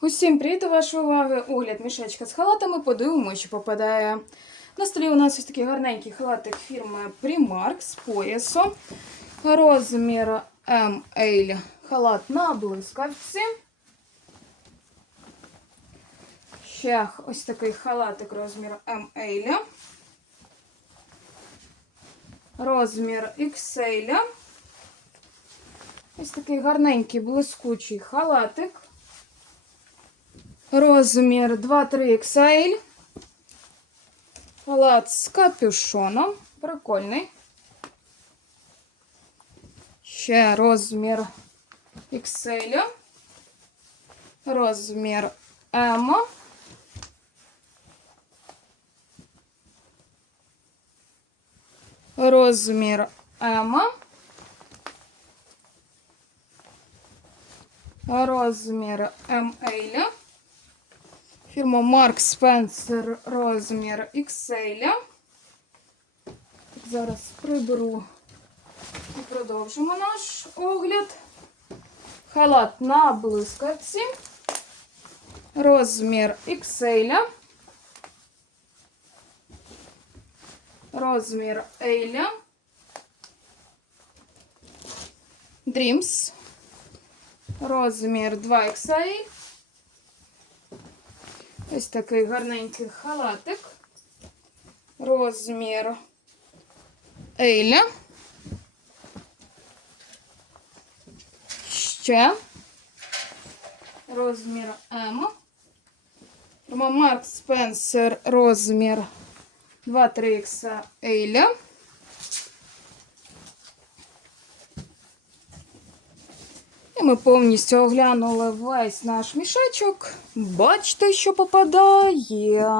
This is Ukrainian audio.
Усім привіт до вашої уваги. Огляд мішечка з халатами. Подивимося, що попадає. На столі у нас ось такий гарненький халатик фірми Primark з поясом. Розмір ML. Халат на блискавці. Ще ось такий халатик розміру ML. Розмір XL. Ось такий гарненький блискучий халатик. Розмір 2-3 XL. Халат з капюшоном. Прикольний. Ще розмір XL. Розмір M. Розмір M. Розмір ML. Фірма Mark Spencer розмір XL. Зараз приберу і продовжимо наш огляд. Халат на блискавці. Розмір XL. Розмір L. Dreams. Розмір 2XL. Ось такий гарненький халатик. Розмір Ейля. Ще. Розмір М. Марк Спенсер розмір 2-3 XL. І ми повністю оглянули весь наш мішечок. Бачите, що попадає.